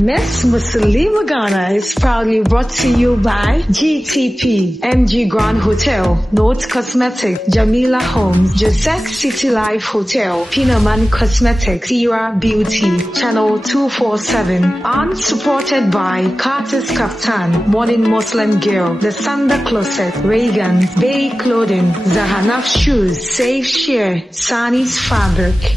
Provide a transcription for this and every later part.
Miss Musilimah Ghana is proudly brought to you by GTP, MG Grand Hotel, Note Cosmetics, Jamila Homes, Josek City Life Hotel, Pinaman Cosmetics, Tira Beauty, Channel 247, and supported by Curtis Kaftan, Modern Muslim Girl, The Sanda Closet, Reagan, Bay Clothing, Zahanaf Shoes, Safe Share, Sani's Fabric.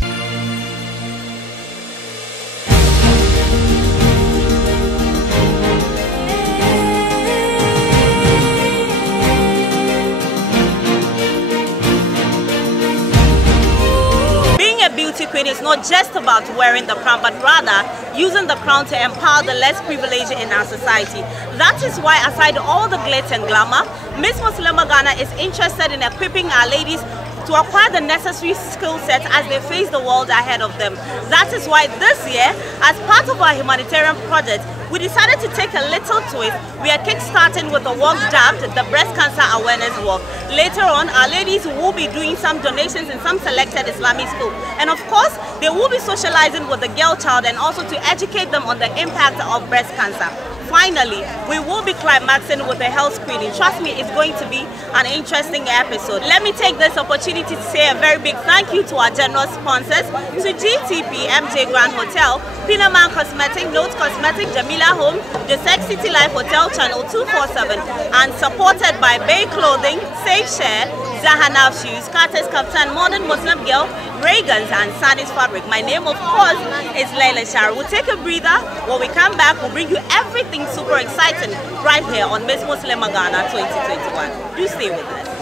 Beauty queen is not just about wearing the crown, but rather using the crown to empower the less privileged in our society. That is why, aside all the glitz and glamour, Miss Musilimah Ghana is interested in equipping our ladies to acquire the necessary skill sets as they face the world ahead of them. That is why this year, as part of our humanitarian project, we decided to take a little twist. We are kick-starting with a walk dubbed the Breast Cancer Awareness Walk. Later on, our ladies will be doing some donations in some selected Islamic schools. And of course, they will be socializing with the girl child and also to educate them on the impact of breast cancer. Finally, we will be climaxing with a health screening. Trust me, it's going to be an interesting episode. Let me take this opportunity to say a very big thank you to our general sponsors, to GTP, MJ Grand Hotel, Pinaman Cosmetic, Note Cosmetic, Jamila Home, the Sex City Life Hotel, Channel 247, and supported by Bay Clothing, Safe Share, Zahanaf Shoes, Curtis Kaftan, Modern Muslim Girl, Reagan's, and Sani's Fabric. My name, of course, is Layla Shara. We'll take a breather. When we come back, we'll bring you everything super exciting right here on Miss Musilimah Ghana 2021. Do stay with us.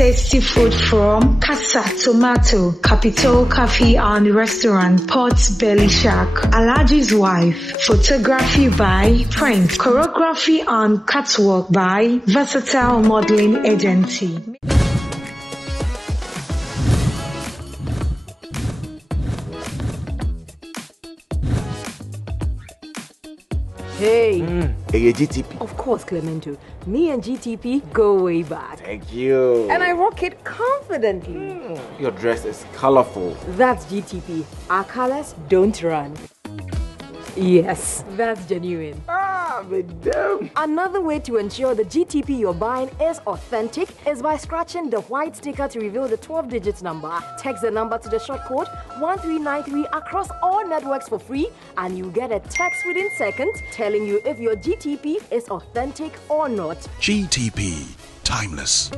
tasty food from Casa Tomato, Capitol Cafe and Restaurant, Port's Belly Shack, Alaji's Wife, photography by Prince, choreography and catwalk by Versatile Modeling Agency. Hey. Hey, GTP. Of course, Clemento. Me and GTP go way back. Thank you. And I rock it confidently. Your dress is colorful. That's GTP. Our colors don't run. Yes, that's genuine. Madam. Another way to ensure the GTP you're buying is authentic is by scratching the white sticker to reveal the 12-digit number. Text the number to the short code 1393 across all networks for free, and you get a text within seconds telling you if your GTP is authentic or not. GTP, timeless.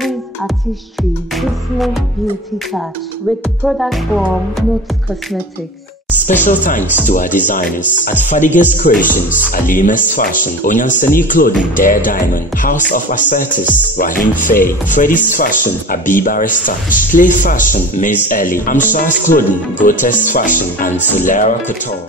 carries artistry, business beauty touch with products from Note Cosmetics. Special thanks to our designers at Fadigas Creations, Alimas Fashion, Onyansani Clothing, Dare Diamond, House of Assertis, Rahim Faye, Freddy's Fashion, Abiba Restouch, Play Fashion, Ms. Ellie, Amsha's Clothing, Grotesque Fashion, and Zulera Couture.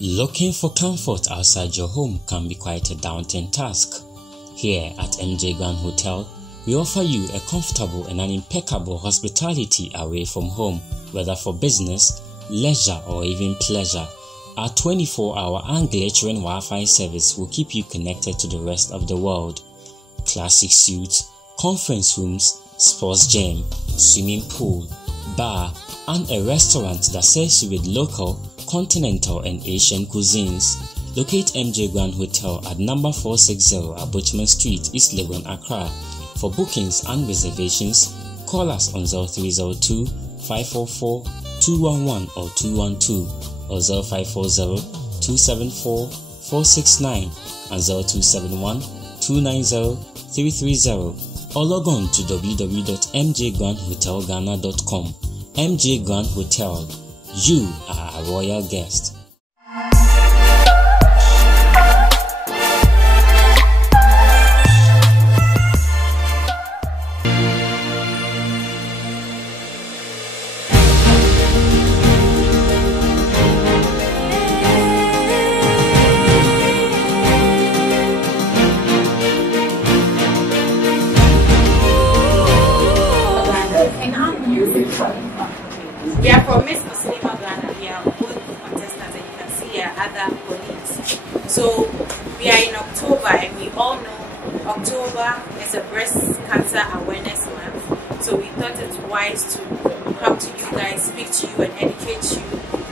Looking for comfort outside your home can be quite a daunting task. Here at MJ Grand Hotel, we offer you a comfortable and an impeccable hospitality away from home, whether for business, leisure or even pleasure. Our 24-hour unglittering Wi-Fi service will keep you connected to the rest of the world. Classic suites, conference rooms, sports gym, swimming pool, bar, and a restaurant that serves you with local, continental and Asian cuisines. Locate MJ Grand Hotel at number 460 Abochman Street, East Legon, Accra. For bookings and reservations, call us on 0302 544 211 or 212 or 0540 274 469 and 0271 290 330 or log on to www.mjgrandhotelghana.com. MJ Grand Hotel. You are a royal guest. We are from Musilimah, Ghana. We are both contestants, and you can see our other colleagues. So we are in October, and we all know October is a breast cancer awareness month. So we thought it wise to come to you guys, speak to you, and educate you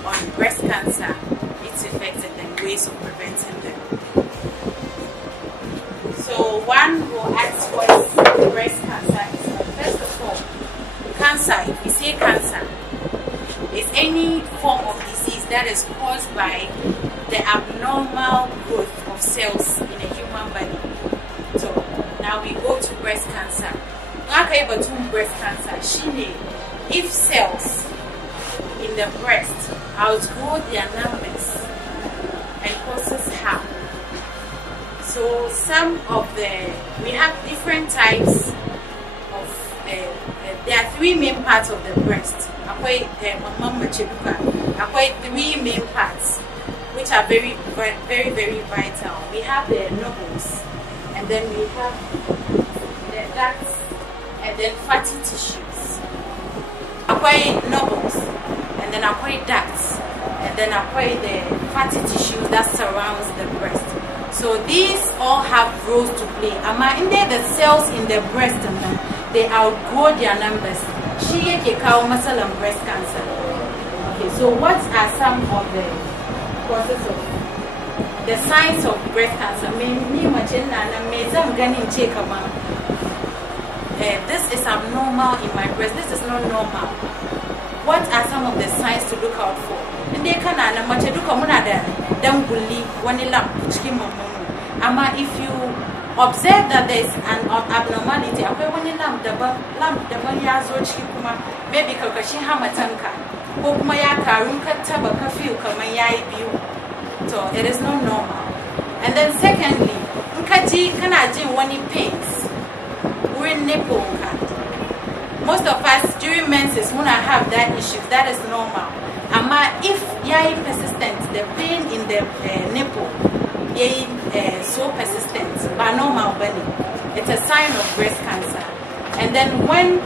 on breast cancer, its effects, and then ways of preventing them. So one will ask what breast cancer is. First of all, cancer, if we say cancer, is any form of disease that is caused by the abnormal growth of cells in a human body. So now we go to breast cancer. Breast cancer, if cells in the breast outgrow their numbers and causes harm. So we have different types of, there are three main parts of the breast. Three main parts which are very, very, very vital. We have the nobles, and then we have the ducts, and then fatty tissues. Nobles, and then ducts, and then the fatty tissue that surrounds the breast. So these all have roles to play. In there, the cells in the breast, they outgrow their numbers. Breast cancer. Okay, so what are some of the causes of the signs of breast cancer? This is abnormal in my breast. This is not normal. What are some of the signs to look out for? And they can if you observe that there is an abnormality, maybe so it is not normal. And then secondly, kaji kana jin wani pains wurin nipple ka. Most of us during menses muna have that issues. That is normal. If yai persistent, the pain in the nipple yai so persistent, but normal bunny, it's a sign of breast cancer. And then when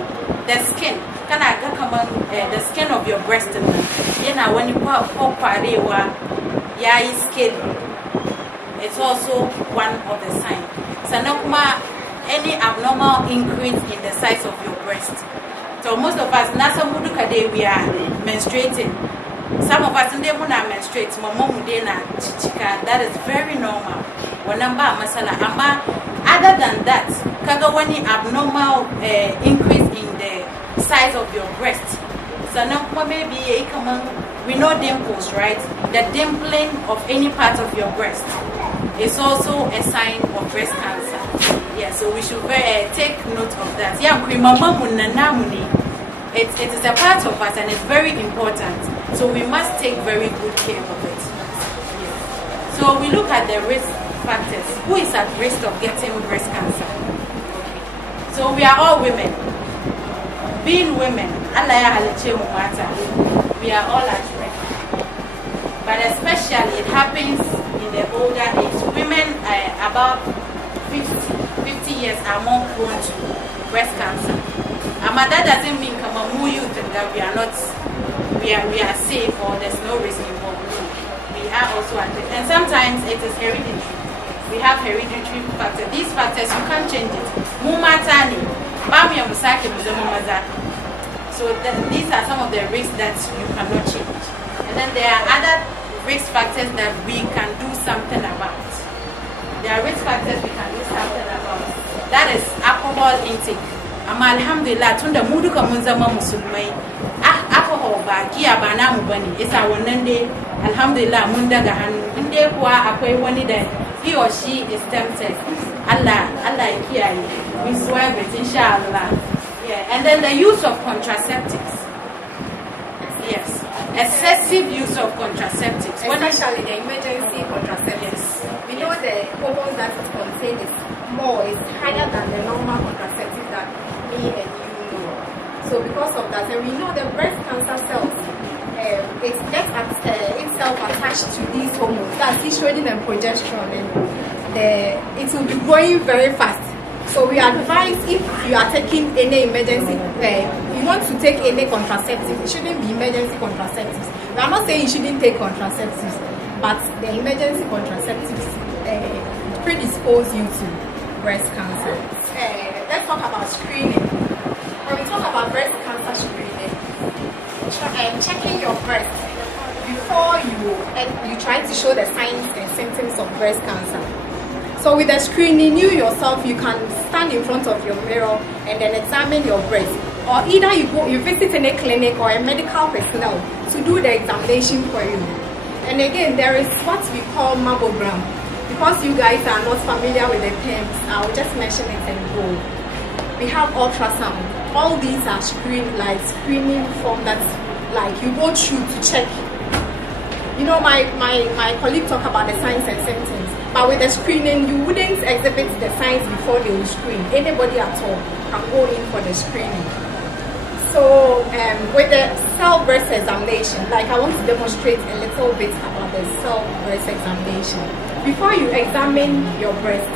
the skin, the skin of your breast, when you pop yai skin, it's also one of the signs. So now any abnormal increase in the size of your breast. So most of us, we are menstruating. Some of us menstruate, that is very normal. Other than that, any abnormal increase in the size of your breast. So now maybe we know dimples, right? The dimpling of any part of your breast is also a sign of breast cancer. Yeah, so we should take note of that. Yeah, it is a part of us and it's very important. So we must take very good care of it. Yeah. So we look at the risk factors. Who is at risk of getting breast cancer? Okay. So we are all women. Being women, we are all at risk. But especially it happens in the older age. Women above 50 years are more prone to breast cancer. That doesn't mean more youth and that we are safe or there's no risk involved. No. We are also at risk. And sometimes it is hereditary. We have hereditary factors. These factors you can't change it. So these are some of the risks that you cannot change. And then there are other risk factors that we can do something about. There are risk factors we can do something about. That is alcohol intake. Alhamdulillah, tunda muduka munzama musulmai. Alcohol ba giya ba namu bane. Isa wannan dai alhamdulillah mun daga hannu. Inde kuwa akwai wani da he or she is tempted. Allah ya kiyaye. We swear it inshallah. Yeah, and then the use of contraceptives. Yes, excessive use of contraceptives. Especially the emergency contraceptives. Yes. We know the hormones that it contains is higher than the normal contraceptives that me and you know. So because of that, and we know the breast cancer cells, it gets itself attached to these hormones. That's estrogen and progesterone, and it will be growing very fast. So we advise if you are taking any emergency, you want to take any contraceptives, it shouldn't be emergency contraceptives. We are not saying you shouldn't take contraceptives, but the emergency contraceptives predispose you to breast cancer. Let's talk about screening. When we talk about breast cancer screening, checking your breast before you try to show the signs and symptoms of breast cancer. So with the screening, you yourself, you can stand in front of your mirror and then examine your breast. Or either you visit in a clinic or a medical personnel to do the examination for you. And again, there is what we call mammogram. Because you guys are not familiar with the terms, I'll just mention it and go. We have ultrasound. All these are screening form that's like you go through to check. You know, my colleague talked about the signs and symptoms. But with the screening, you wouldn't exhibit the signs before they will screen. Anybody at all can go in for the screening. So with the cell breast examination, like I want to demonstrate a little bit about the cell breast examination. Before you examine your breast,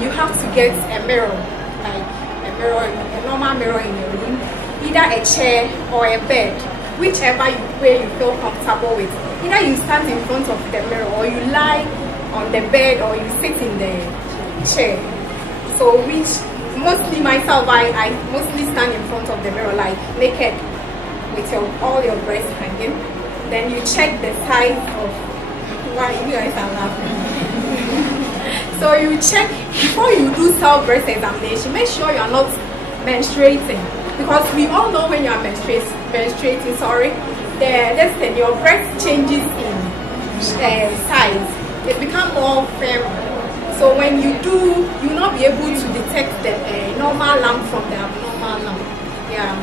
you have to get a mirror, like a normal mirror in your room, either a chair or a bed, whichever way you feel comfortable with. Either you stand in front of the mirror or you lie on the bed or you sit in the chair. So mostly myself, I mostly stand in front of the mirror like naked with all your breasts hanging. Then you check the size of, why you guys are laughing. So you check, before you do cell breast examination, make sure you are not menstruating. Because we all know when you are menstruating, your breast changes in size. It becomes more firm. So when you do, you will not be able to detect the normal lump from the abnormal lump. Yeah.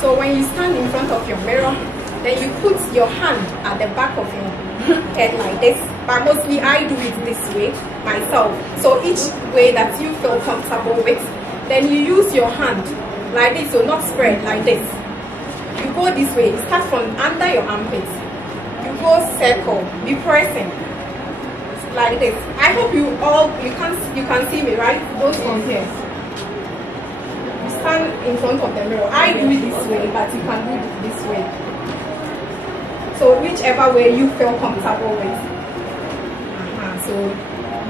So when you stand in front of your mirror, then you put your hand at the back of your head like this. But mostly I do it this way. myself. So each way that you feel comfortable with, then you use your hand like this, so not spread like this. You go this way, start from under your armpit. You go circle, be pressing like this. I hope you can see me, right? Those from here. You stand in front of the mirror. I do it this way, but you can do it this way. So whichever way you feel comfortable with. So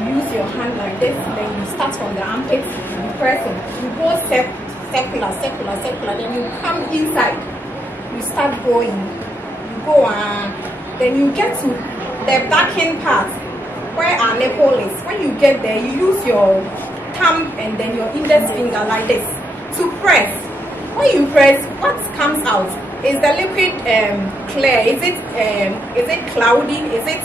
you use your hand like this, then you start from the armpit, you pressing. You go circular, then you come inside. You start going. You go then you get to the backing part where our nipple is. When you get there, you use your thumb and then your index finger like this to press. When you press, what comes out is the liquid clear. Is it cloudy? Is it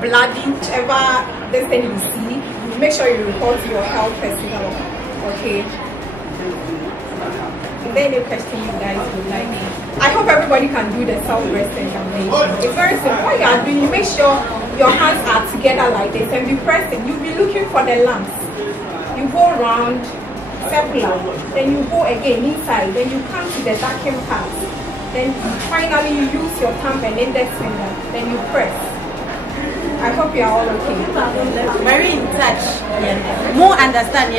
bloody? Whichever this thing you see, you make sure you report to your health personnel. Okay. Is there any question you guys would like? I hope everybody can do the self-breast examination. It's very simple. What you are doing, you make sure your hands are together like this and be pressing. You'll be looking for the lumps. You go around circular, then you go again inside, then you come to the vacuum part. Then finally you use your thumb and index finger, then you press. I hope you are all okay. Very in touch. More understand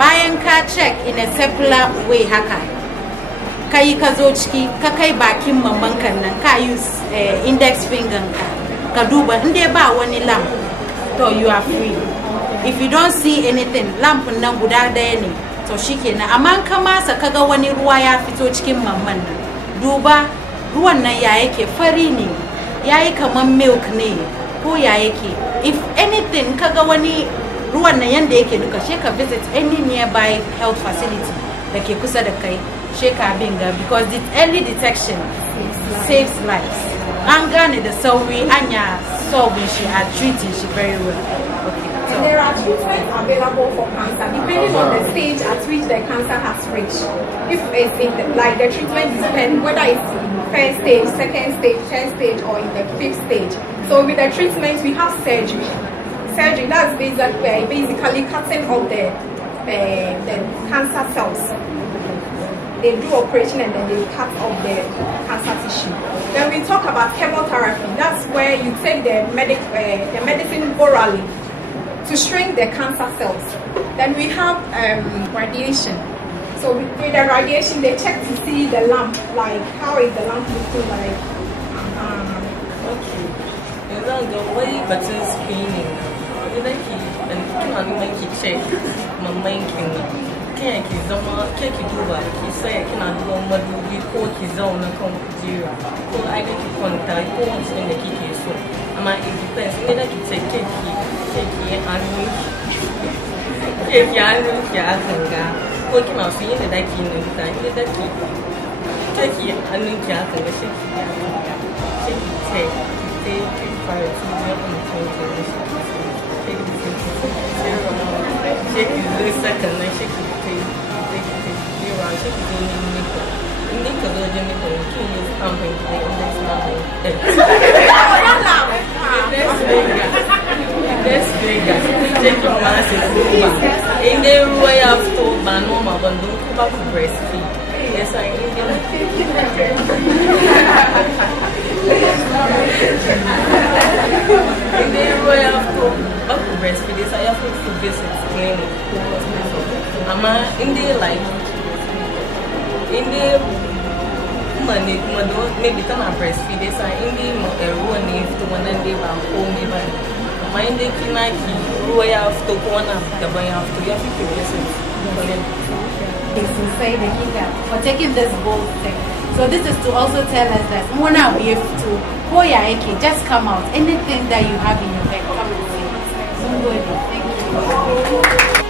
bayan ka check in a circular way haka. Kai ka zo ciki ka kai bakin mamman kan nan ka use index finger ka duba inde ba wani lamp to you are free. If you don't see anything, lamp nan guda daya ne to shikenan. Amma ka masa kaga wani ruwa ya fito cikin mamman nan, duba ruwan nan ya yake, fari ne, yayi kaman milk ne ko ya yake. If anything kaga wani ruwan nan yanda yake duka, she ka visit any nearby health facility da ke kusa da kai, she ka binga, because the early detection saves lives. An gane da sauri anya solving she and treating she very well. Okay. And there are treatments available for cancer depending on the stage at which the cancer has reached. If it's in like the treatment depends whether it's in first stage, second stage, third stage, or in the fifth stage. So with the treatment we have surgery. Surgery, that's basically cutting off the cancer cells. They do operation and then they cut off the cancer tissue. Then we talk about chemotherapy. That's where you take the medicine orally to shrink the cancer cells. Then we have radiation. So with the radiation, they check to see the lump, like how is the lump looking like. Okay. And then the way but it's screening. You like it and can make it check my making. Can't you do what you say? Can I do what you call his own and come to you? So I get to contact once in the key. So I might it depends. Maybe I can take cake and cake and working on seeing the deck in the time. Take it and look at the take fire to the shake the second and shake it. In the way of told by normal, but don't come back to breastfeed. Yes, I in the way of told back to breastfeed. Yes, I have to visit clinic. In the like in the money, maybe time I breastfeed. Yes, I in the ruin if to one and they are home even. Mind the kinaki, ruin after one after the buy after you have to visit. Say the giga for taking this bold step. So this is to also tell us that Mona we have to just come out. Anything that you have in your head, come and say. Somebody, thank you.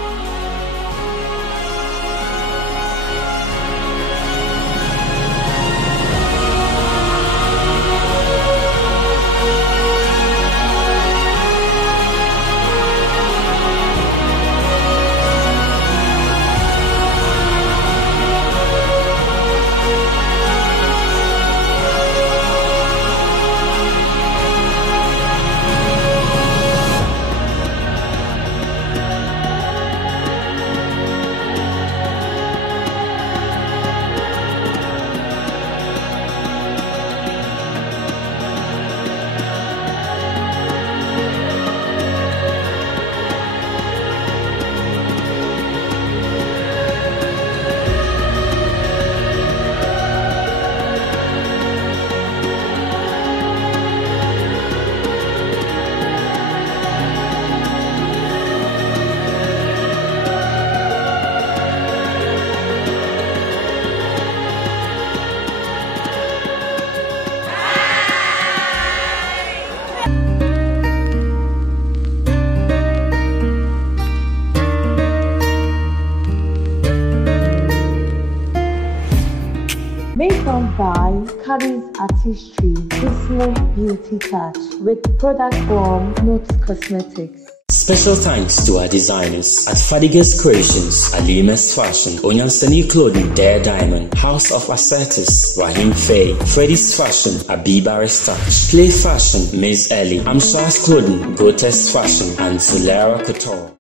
Makeup by Carrie's Artistry, Business Beauty Touch, with product from Notes Cosmetics. Special thanks to our designers at Fadigas Creations, Alima's Fashion, Onyansani Clothing, Dare Diamond, House of Assertis, Rahim Faye, Freddy's Fashion, Abibaris Touch, Play Fashion, Ms. Ellie, Amsha's Clothing, Gotes Fashion, and Solera Couture.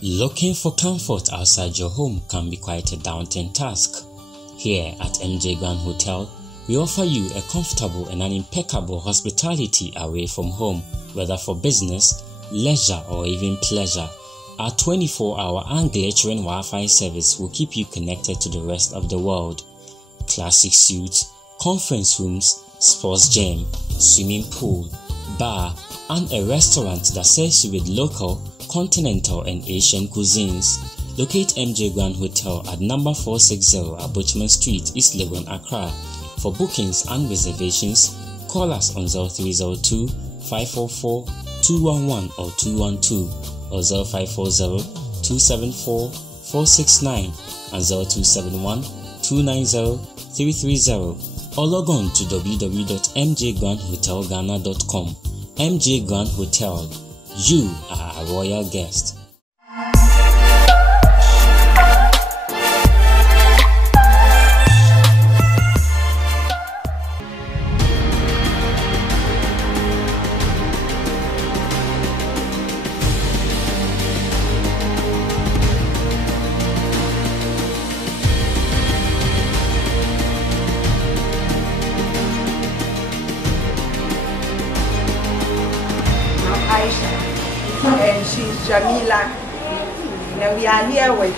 Looking for comfort outside your home can be quite a daunting task. Here at MJ Grand Hotel, we offer you a comfortable and an impeccable hospitality away from home, whether for business, leisure or even pleasure. Our 24-hour unglittering Wi-Fi service will keep you connected to the rest of the world. Classic suites, conference rooms, sports gym, swimming pool, bar, and a restaurant that serves you with local, continental and Asian cuisines. Locate MJ Grand Hotel at number 460 Abochman Street, East Legon, Accra. For bookings and reservations, call us on 0302 544 211 or 212 or 0540 274 469 and 0271 290 330 or log on to www.mjgrandhotelghana.com. MJ Grand Hotel. You are a royal guest. And she's Jamila. And we are here with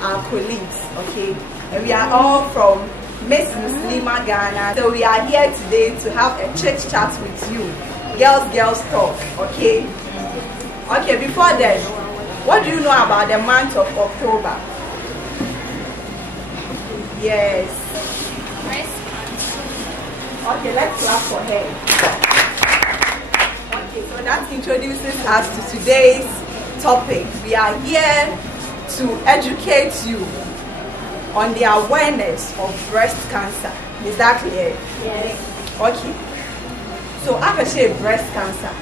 our colleagues, okay? And we are all from Miss Musilimah Ghana. So we are here today to have a chit chat with you. Girls talk, okay? Okay, before then, what do you know about the month of October? Yes. Okay, let's clap for her. So that introduces us to today's topic. We are here to educate you on the awareness of breast cancer. Is that clear? Yes. Okay. So I can say breast cancer.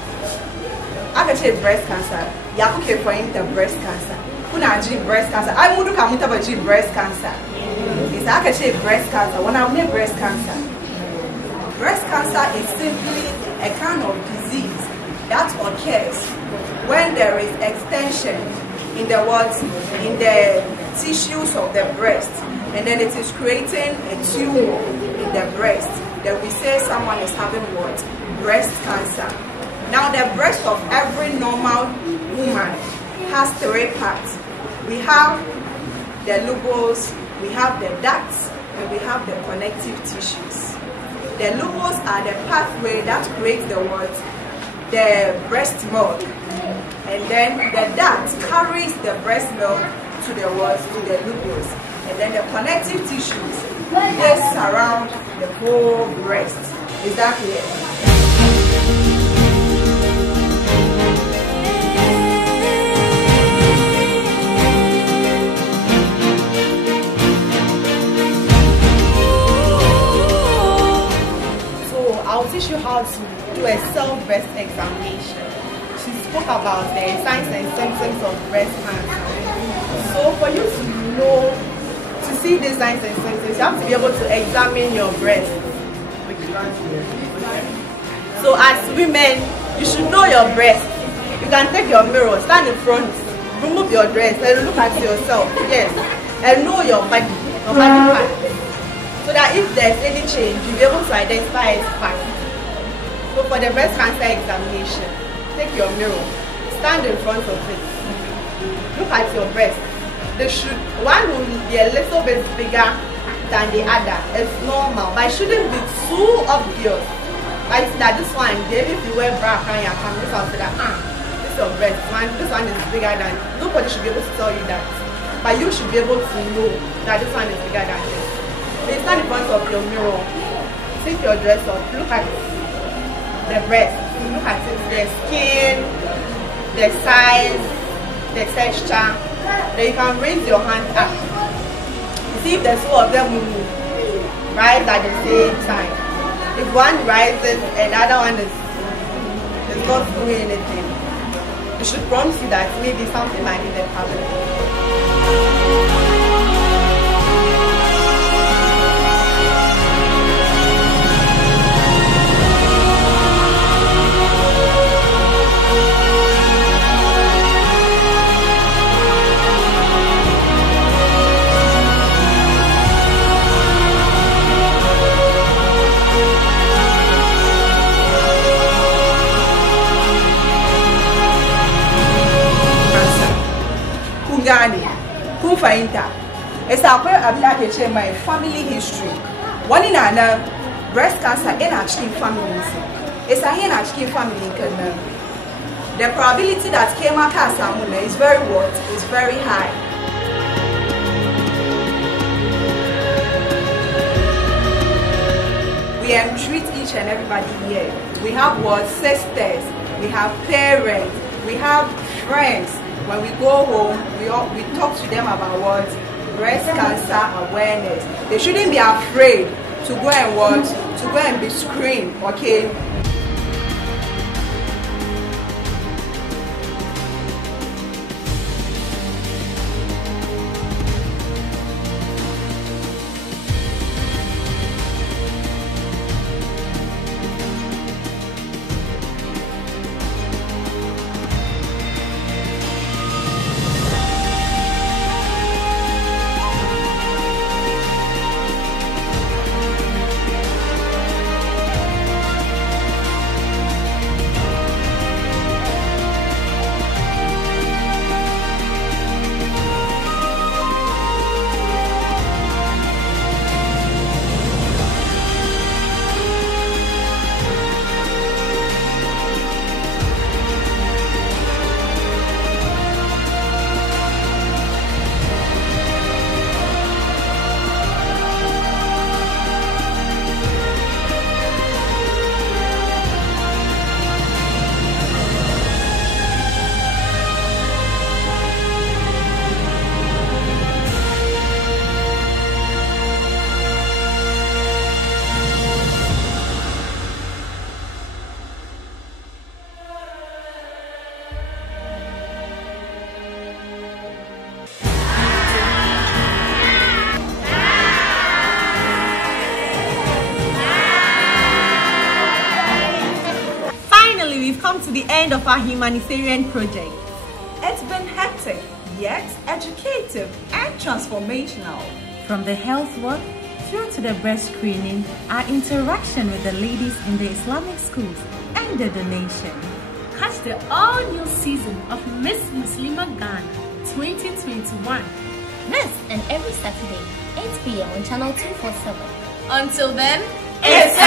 Ya kuke for the breast cancer. Kuna ji breast cancer. I mudu kamuta ba ji breast cancer. Is I can say breast cancer. When I mean breast cancer. Breast cancer is simply a kind of disease that occurs when there is extension in the tissues of the breast, and then it is creating a tumor in the breast. Then we say someone is having what? Breast cancer. Now the breast of every normal woman has three parts. We have the lobules, we have the ducts, and we have the connective tissues. The lobules are the pathway that creates the what? The breast milk, and then the duct carries the breast milk to the walls, to the lobules, and then the connective tissues they surround the whole breast. Is that clear? So I'll teach you how to do a self-breast examination. She spoke about the signs and symptoms of breast cancer. So for you to know, to see these signs and symptoms, you have to be able to examine your breast. So as women, you should know your breast. You can take your mirror, stand in front, remove your dress and look at yourself. Yes. And know your body part. So that if there's any change, you'll be able to identify it fast. So for the breast cancer examination, take your mirror, stand in front of it, look at your breast. One will be a little bit bigger than the other. It's normal, but it shouldn't be too obvious. Like that this one, maybe if you wear bra and you come, this one say that this is your breast, this one is bigger than. Nobody should be able to tell you that. But you should be able to know that this one is bigger than this. So you stand in front of your mirror, take your dress off, look at the breast, look at it, the skin, the size, the texture. Then you can raise your hand up. See if the two of them move, rise at the same time. If one rises and the other one is not doing anything, you should prompt you that maybe something might be the problem. It's a my family history. One in another breast cancer in a chicken family. It's a in a chicken family. The probability that cancer is very what? Is very high. We treat each and everybody here. We have what? Sisters, we have parents, we have friends. When we go home, we talk to them about what? Breast cancer awareness. They shouldn't be afraid to go and what? To go and be screened, okay? To the end of our humanitarian project. It's been hectic, yet educative and transformational. From the health work through to the breast screening, our interaction with the ladies in the Islamic schools, and the donation. Catch the all-new season of Miss Musilimah Ghana 2021. This and every Saturday, 8 p.m. on Channel 247. Until then, it's